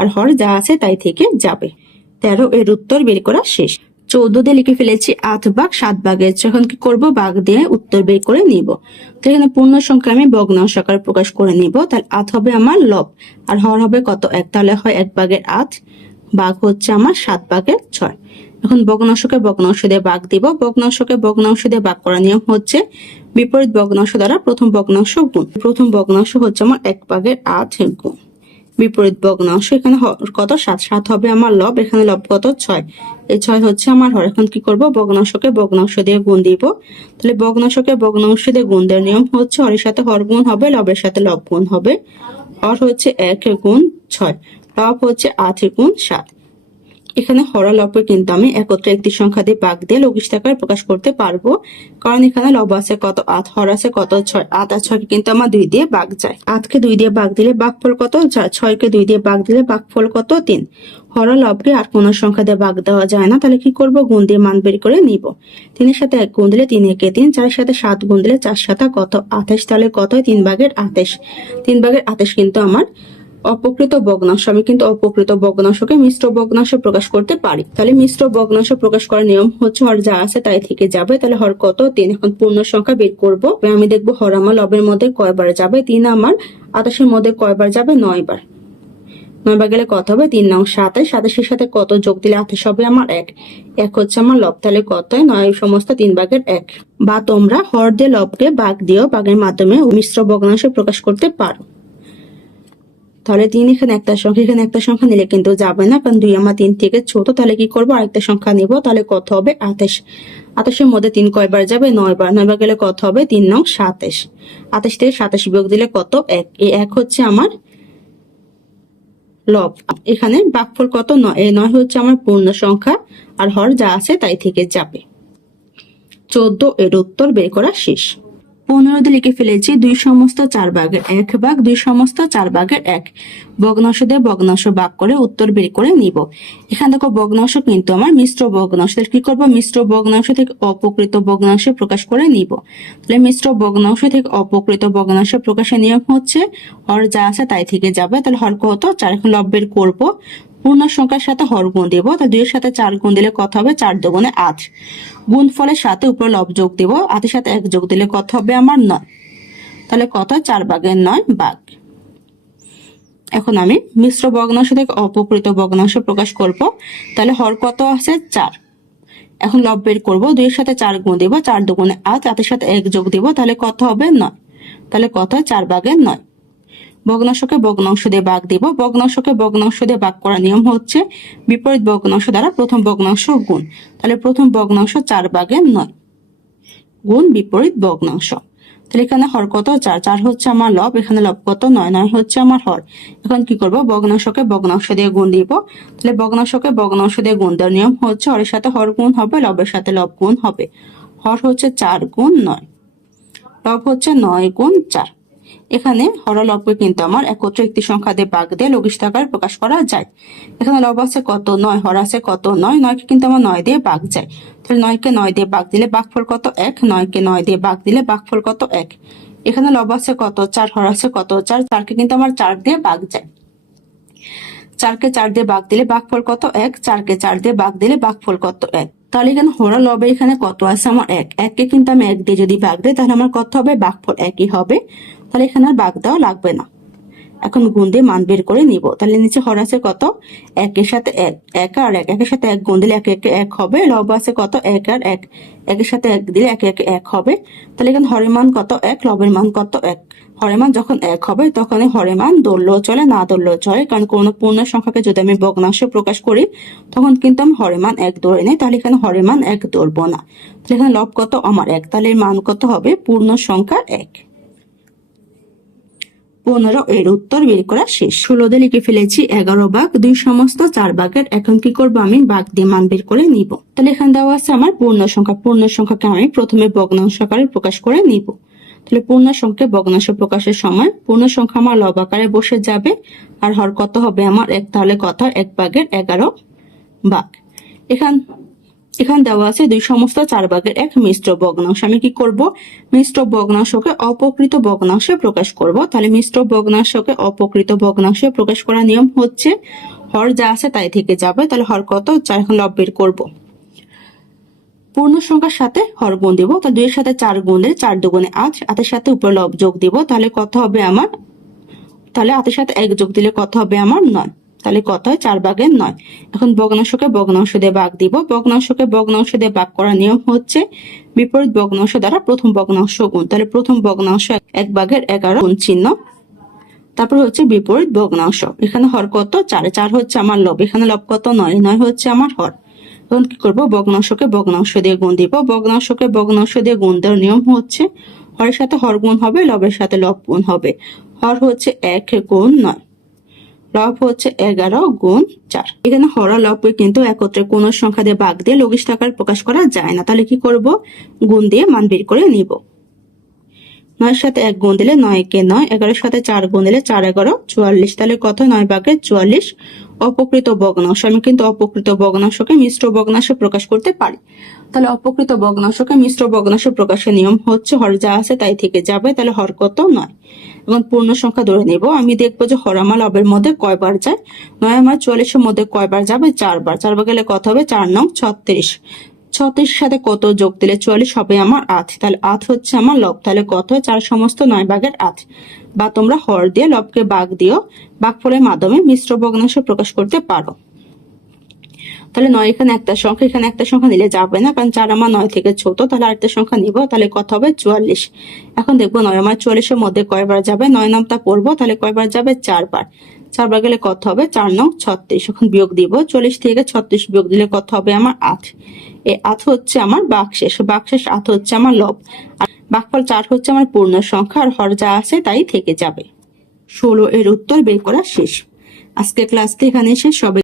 আর হর যা আছে তাই থেকে যাবে। 13 এর উত্তর বের করা শেষ। 14 দিয়ে লিখে ফেলেছি 8 ভাগ 7 ভাগের 6। এখন কি করব, ভাগ দিয়ে উত্তর বের করে নিব। তো এখানে পূর্ণ সংখ্যা আমি ভগ্নাংশ আকারে প্রকাশ করে নিব। তাহলে 8 হবে আমার লব, আর হর হবে কত, 1। তাহলে হয় 1 ভাগের 8 ভাগ হচ্ছে আমার 7 ভাগের 6। এখন ভগ্নাংশকে ভগ্নাংশ দিয়ে ভাগ দিব। ভগ্নাংশকে ভগ্নাংশ দিয়ে ভাগ করার নিয়ম হচ্ছে বিপরীত ভগ্নাংশ দ্বারা প্রথম ভগ্নাংশ গুণ। প্রথম ভগ্নাংশ হচ্ছে আমার 1 ভাগের 8 গুণ বিপরীত ভগ্নাংশ, এখানে কত 7। 7 হবে আমার লব, এখানে লব কত 6। এই 6 হচ্ছে আমার হর। এখন কি করব, ভগ্নাংশকে ভগ্নাংশ দিয়ে গুণ দিব। তাহলে ভগ্নাংশকে ভগ্নাংশ দিয়ে গুণ দেওয়ার নিয়ম হচ্ছে হরের সাথে হর গুণ হবে, লবের সাথে লব গুণ হবে। হর হচ্ছে 1 গুণ 6, লব হচ্ছে 8 গুণ 7। এখানে হরা লবকে কিন্তু আমি একত্রে একটি সংখ্যা দিয়ে ভাগ দিয়ে লঘিষ্ঠ আকারে প্রকাশ করতে পারবো, কারণ এখানে লব আছে কত 8, হর আছে কত 6। 8 আর 6 কিন্তু আমার 2 দিয়ে ভাগ যায়। 8 কে 2 দিয়ে ভাগ দিলে ভাগফল কত 4, 6 কে 2 দিয়ে ভাগ দিলে ভাগফল কত 3। হরা লবকে আর কোন সংখ্যা দিয়ে ভাগ দেওয়া যায় না, তাহলে কি করব, গুণ দিয়ে মান বের করে নিব। 3 এর সাথে 1 গুণ দিলে 3 একে 3, 4 এর সাথে 7 গুণ দিলে 4 7 কত 28। তাহলে কত হয় 3 ভাগের 28। 3 ভাগের 28 কিন্তু আমার অপকৃত ভগ্নাংশ। আমি কিন্তু অপকৃত ভগ্নাংশকে মিশ্র ভগ্নাংশে প্রকাশ করতে পারি। তাহলে মিশ্র ভগ্নাংশ প্রকাশ করার নিয়ম হচ্ছে হর যা আছে তাই থেকে যাবে। তাহলে হর কত 3। এখন পূর্ণ সংখ্যা বের করব। আমি দেখবো হর আমার লবের মধ্যে কয়বার যাবে। 3 আমার 28 এর মধ্যে কয়বার যাবে, 9 বার। 9 বার গেলে কত হবে, 3 9 27। 27 এর সাথে কত যোগ দিলে 28 হবে আমার 1। 1 হচ্ছে আমার লব, তাহলে কত হয় 9 সমস্ত 3 ভাগের 1। বা তোমরা হর দিয়ে লবকে ভাগ দিও, ভাগের মাধ্যমে মিশ্র ভগ্নাংশ প্রকাশ করতে পারো। তাহলে 3 এখানে একটা সংখ্যা, এখানে একটা সংখ্যা নিলে কিন্তু যাবে না, কারণ 2 আমার 3 থেকে ছোট। তাহলে কি করবো, আরেকটা সংখ্যা নিব। তাহলে কত হবে 28। 28 এর মধ্যে 3 কয়বার যাবে, 9 বার। 9 বার গেলে কত হবে, 3 9 27। 28 থেকে 27 বিয়োগ দিলে কত 1। এই 1 হচ্ছে আমার লব। এখানে ভাগফল কত 9। এই 9 হচ্ছে আমার পূর্ণ সংখ্যা, আর হর যা আছে তাই থেকে যাবে। 14 এর উত্তর বের করা শেষ। 15 দিয়ে লিখে ফেলেছি 2 সমস্ত 4 ভাগের 1 ভাগ 2 সমস্ত 4 ভাগের 1। ভগ্নাংশ দিয়ে ভগ্নাংশ ভাগ করে উত্তর বের করে নিব। এখানে দেখো ভগ্নাংশ কিন্তু আমার মিশ্র ভগ্নাংশ। কি করব, মিশ্র ভগ্নাংশ থেকে অপকৃত ভগ্নাংশে প্রকাশ করে নিব। তাহলে মিশ্র ভগ্নাংশ থেকে অপকৃত ভগ্নাংশ প্রকাশের নিয়ম হচ্ছে হর যা আছে তাই থেকে যাবে। তাহলে হর কত 4। এখন লব বের করব। পূর্ণ সংখ্যার সাথে হর গুণ দেব। তাহলে 2 এর সাথে 4 গুণ দিলে কত হবে, 4 দুগুণে 8। গুণফলের সাথে উপর লব যোগ দেব। 8 এর সাথে 1 যোগ দিলে কত হবে আমার 9। তাহলে কত 4 ভাগের 9 ভাগ। এখন আমি মিশ্র ভগ্নাংশ থেকে অপকৃত ভগ্নাংশ প্রকাশ করব। তাহলে হর কত আছে 4। এখন লব বের করব। 2 এর সাথে 4 গুণ দেব। 4 দুগুণে 8। 8 এর সাথে 1 যোগ দেব। তাহলে কত হবে 9। তাহলে কত 4 ভাগের 9। ভগ্নাংশকে ভগ্নাংশ দিয়ে ভাগ দিব। ভগ্নাংশকে ভগ্নাংশ দিয়ে ভাগ করার নিয়ম হচ্ছে বিপরীত ভগ্নাংশ দ্বারা প্রথম ভগ্নাংশ গুণ। তাহলে প্রথম ভগ্নাংশ 4 ভাগের 9 গুণ বিপরীত ভগ্নাংশ। তাহলে এখানে হর কত 4। 4 হচ্ছে আমার লব, এখানে লব কত 9। 9 হচ্ছে আমার হর। এখন কি করব, ভগ্নাংশকে ভগ্নাংশ দিয়ে গুণ দিব। তাহলে ভগ্নাংশকে ভগ্নাংশ দিয়ে গুণ দেওয়ার নিয়ম হচ্ছে হরের সাথে হর গুণ হবে, লবের সাথে লব গুণ হবে। হর হচ্ছে 4 গুণ 9, লব হচ্ছে 9 গুণ 4। এখানে হর লবকে কিন্তু আমার একত্রে একটি সংখ্যা দিয়ে ভাগ দিয়ে লঘিষ্ঠ আকারে প্রকাশ করা যায়। এখানে লব আছে কত 9, হর আছে কত 9। 9 কে কিন্তু আমার 9 দিয়ে ভাগ যায়। তাহলে 9 কে 9 দিয়ে ভাগ দিলে ভাগফল কত 1। 9 কে 9 দিয়ে ভাগ দিলে ভাগফল কত 1। এখানে লব আছে কত 4, হর আছে কত 4। 4 কে কিন্তু আমার 4 দিয়ে ভাগ যায়। 4 কে 4 দিয়ে ভাগ দিলে ভাগফল কত 1। 4 কে 4 দিয়ে ভাগ দিলে ভাগফল কত 1। তাহলে এখানে হর লবে এখানে কত আছে আমার 1। 1 কে কিন্তু আমি 1 দিয়ে যদি ভাগ দিই তাহলে আমার কত হবে, ভাগফল 1ই হবে। তাহলে এখানে আর ভাগ দেওয়া লাগবে না। এখন গুণ দিয়ে মান বের করে নিব। তাহলে নিচে হর আছে কত 1 এর সাথে 1, 1 আর 1, 1 এর সাথে 1 গুণ দিলে 1 1 1 হবে। লব আছে কত 1 আর 1, 1 এর সাথে 1 দিলে 1 1 1 হবে। তাহলে এখানে হরের মান কত 1, লবের মান কত 1। হরের মান যখন 1 হবে তখন হরের মান ধরলেও চলে, না ধরলেও চলে, কারণ কোন পূর্ণ সংখ্যাকে যদি আমি ভগ্নাংশে প্রকাশ করি তখন কিন্তু আমি হরের মান 1 ধরে নেই। তাহলে এখানে হরের মান 1 ধরবো না। তাহলে এখানে লব কত আমার 1, তাহলে এর মান কত হবে, পূর্ণ সংখ্যা 1। 15 এর উত্তর বের করা শেষ। 16 দিয়ে লিখে ফেলেছি 11 ভাগ 2 সমস্ত 4 ভাগের। এখন কি করব, আমি ভাগ দিয়ে মান বের করে নিব। তাহলে এখানে দেওয়া আছে আমার পূর্ণ সংখ্যা। পূর্ণ সংখ্যাকে আমি প্রথমে ভগ্নাংশ আকারে প্রকাশ করে নিব। তাহলে পূর্ণ সংখ্যা ভগ্নাংশ প্রকাশের সময় পূর্ণ সংখ্যা আমার লব আকারে বসে যাবে, আর হর কত হবে আমার 1। তাহলে কত 1 ভাগের 11 ভাগ। এখানে দেওয়া আছে 2 সমস্ত 4 ভাগের 1 মিশ্র ভগ্নাংশ। আমি কি করব, মিশ্র ভগ্নাংশকে অপকৃত ভগ্নাংশে প্রকাশ করব। তাহলে মিশ্র ভগ্নাংশকে অপকৃত ভগ্নাংশে প্রকাশ করার নিয়ম হচ্ছে হর যা আছে তাই থেকে যাবে, তাহলে হর কত 4। এখন লব বের করবো। পূর্ণ সংখ্যার সাথে হর গুণ দিব, তাহলে 2 এর সাথে 4 গুণ দিলে 4 দুগুণে 8, 8 এর সাথে উপরে লব যোগ দিব, তাহলে কত হবে আমার, তাহলে 8 এর সাথে 1 যোগ দিলে কত হবে আমার 9, তাহলে কত হয় 4/9। এখন ভগ্নাংশকে ভগ্নাংশ দিয়ে ভাগ দিব, ভগ্নাংশকে ভগ্নাংশ দিয়ে ভাগ করার নিয়ম হচ্ছে বিপরীত ভগ্নাংশ দ্বারা প্রথম ভগ্নাংশ গুণ, তাহলে প্রথম ভগ্নাংশ 1/11 গুণ চিহ্ন, তারপর হচ্ছে বিপরীত ভগ্নাংশ। এখানে হর কত 4, 4 হচ্ছে আমার লব, এখানে লব কত 9, 9 হচ্ছে আমার হর। এখন কি করবো, ভগ্নাংশকে ভগ্নাংশ দিয়ে গুণ দিব, ভগ্নাংশকে ভগ্নাংশ দিয়ে গুণ দেওয়ার নিয়ম হচ্ছে হরের সাথে হর গুণ হবে, লবের সাথে লব গুণ হবে। হর হচ্ছে 1 গুণ 9, লব হচ্ছে 11 গুণ 4। এখানে হর আর লবকে কিন্তু একত্রে কোন সংখ্যা দিয়ে ভাগ দিয়ে লঘিষ্ঠ আকারে প্রকাশ করা যায় না, তাহলে কি করব, গুণ দিয়ে মান বের করে নিব। 9 এর সাথে 1 গুণ দিলে 9 কে 9, 11 এর সাথে 4 গুণ দিলে 4 11 44, তাহলে কত 9/44। অপকৃত ভগ্নাংশ, আমি কিন্তু অপকৃত ভগ্নাংশকে মিশ্র ভগ্নাংশে প্রকাশ করতে পারি, তাহলে অপকৃত ভগ্নাংশকে মিশ্র ভগ্নাংশে প্রকাশের নিয়ম হচ্ছে হর যা আছে তাই থেকে যাবে, তাহলে হর কত 9। এখন পূর্ণ সংখ্যা ধরে নেব, আমি দেখবো যে হর আমার লবের মধ্যে কয়বার যায়, 9 আমার 44 এর মধ্যে কয়বার যাবে, 4 বার, 4 বার গেলে কত হবে 4 9 36, 36 সাথে কত যোগ দিলে 44 হবে আমার 8, তাহলে 8 হচ্ছে আমার লব, তাহলে কত হয় 4 সমস্ত 9/8। বা তোমরা হর দিয়ে লবকে ভাগ দিও, ভাগফলের মাধ্যমে মিশ্র ভগ্নাংশ প্রকাশ করতে পারো। তাহলে 9 এখানে একটা সংখ্যা, এখানে একটা সংখ্যা নিলে যাবে না, কারণ 4 আমার 9 থেকে ছোট, তাহলে আরেকটা সংখ্যা নিব, তাহলে কত হবে 44। এখন দেখবো 9 আমার 44 এর মধ্যে কয়বার যাবে, 9 নামটা পড়বো, তাহলে কয়বার যাবে 4 বার, 4 বার গেলে কত হবে 4 9 36। এখন বিয়োগ দিব, 40 থেকে 36 বিয়োগ দিলে কত হবে আমার 8। এই 8 হচ্ছে আমার ভাগশেষ, ভাগশেষ 8 হচ্ছে আমার লব, আর ভাগফল 4 হচ্ছে আমার পূর্ণ সংখ্যা, আর হর যা আছে তাই থেকে যাবে। 16 এর উত্তর বের করা শেষ। আজকে ক্লাসটি এখানে শেষ। সবাই